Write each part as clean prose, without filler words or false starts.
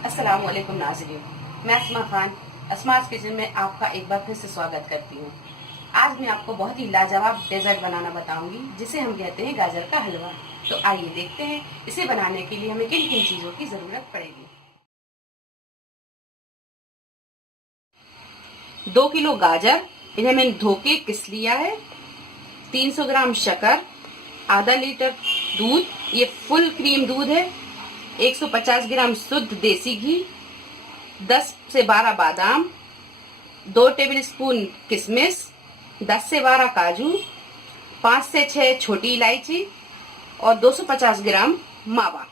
अस्सलाम वालेकुम नाज़रीन, मैं अस्मा खान अस्मास किचन में आपका एक बार फिर से स्वागत करती हूँ। आज मैं आपको बहुत ही लाजवाब डेजर्ट बनाना बताऊंगी जिसे हम कहते हैं गाजर का हलवा। तो आइए देखते हैं इसे बनाने के लिए हमें किन किन चीज़ों की ज़रूरत पड़ेगी। 2 किलो गाजर, इन्हें मैंने धो के किस लिया है। 300 ग्राम शक्कर, आधा लीटर दूध, ये फुल क्रीम दूध है। 150 ग्राम शुद्ध देसी घी, 10 से 12 बादाम, 2 टेबलस्पून किशमिश, 10 से 12 काजू, 5 से 6 छोटी इलायची और 250 ग्राम मावा।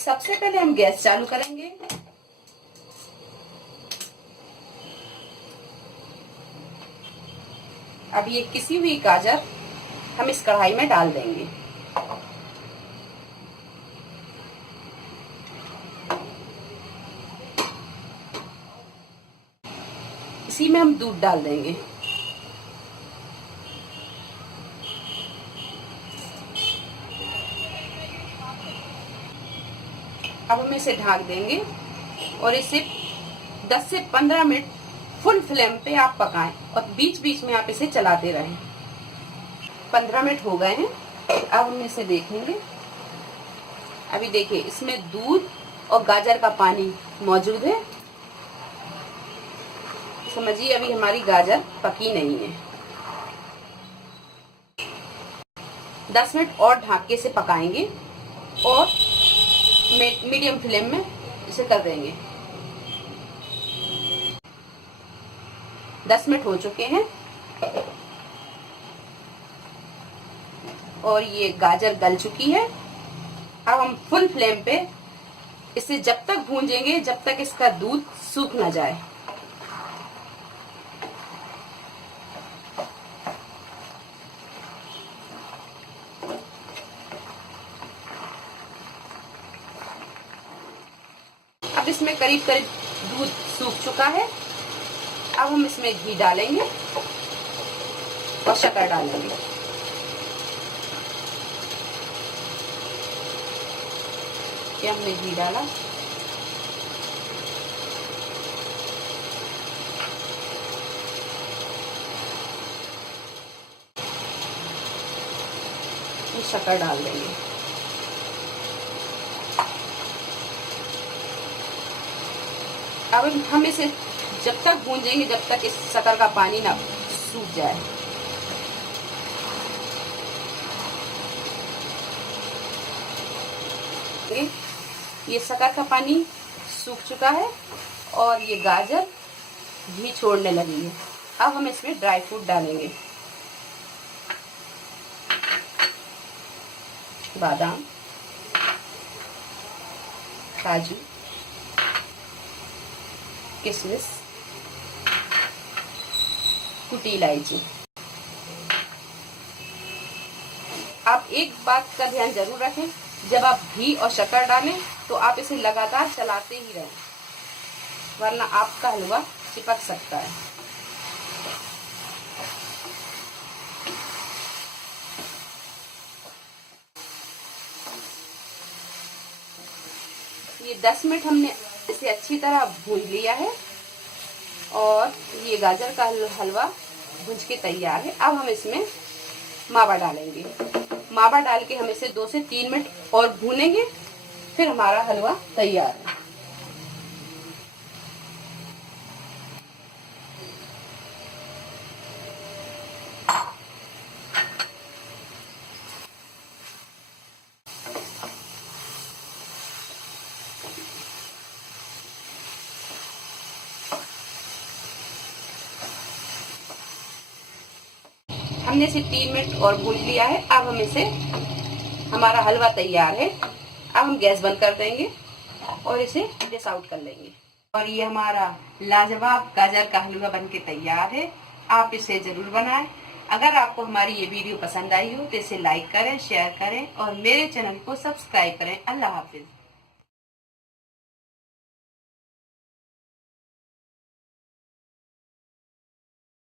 सबसे पहले हम गैस चालू करेंगे। अब ये किसी हुई गाजर हम इस कढ़ाई में डाल देंगे। इसी में हम दूध डाल देंगे। अब हम इसे ढक देंगे और इसे 10 से 15 मिनट फुल फ्लेम पे आप पकाएं और बीच बीच में आप इसे चलाते रहें। 15 मिनट हो गए हैं। अब हम इसे देखेंगे। अभी देखिए इसमें दूध और गाजर का पानी मौजूद है। समझिए अभी हमारी गाजर पकी नहीं है। 10 मिनट और ढक के इसे पकाएंगे और मीडियम फ्लेम में इसे कर देंगे। 10 मिनट हो चुके हैं और ये गाजर गल चुकी है। अब हम फुल फ्लेम पे इसे जब तक भूंजेंगे जब तक इसका दूध सूख ना जाए। अब इसमें करीब करीब दूध सूख चुका है। अब हम इसमें घी डालेंगे और शक्कर डालेंगे। ये हमने घी डाला। शक्कर डाल देंगे। अब हम इसे जब तक भूंजेंगे जब तक इस शक्कर का पानी ना सूख जाए। ये शक्कर का पानी सूख चुका है और ये गाजर घी छोड़ने लगी है। अब हम इसमें ड्राई फ्रूट डालेंगे। बादाम, काजू, किशमिश, कुटी इलायची। आप एक बात का ध्यान जरूर रखें, जब आप घी और शक्कर डालें तो आप इसे लगातार चलाते ही रहें, वरना आपका हलवा चिपक सकता है। ये 10 मिनट हमने इसे अच्छी तरह भून लिया है और ये गाजर का हलवा भून के तैयार है। अब हम इसमें मावा डालेंगे। मावा डाल के हम इसे 2 से 3 मिनट और भूनेंगे, फिर हमारा हलवा तैयार है। हमने इसे 3 मिनट और भून लिया है। अब हम इसे हमारा हलवा तैयार है। अब हम गैस बंद कर देंगे और इसे डिश आउट कर लेंगे। और ये हमारा लाजवाब गाजर का हलवा बनके तैयार है। आप इसे जरूर बनाएं। अगर आपको हमारी ये वीडियो पसंद आई हो तो इसे लाइक करें, शेयर करें और मेरे चैनल को सब्सक्राइब करें। अल्लाह हाफिज।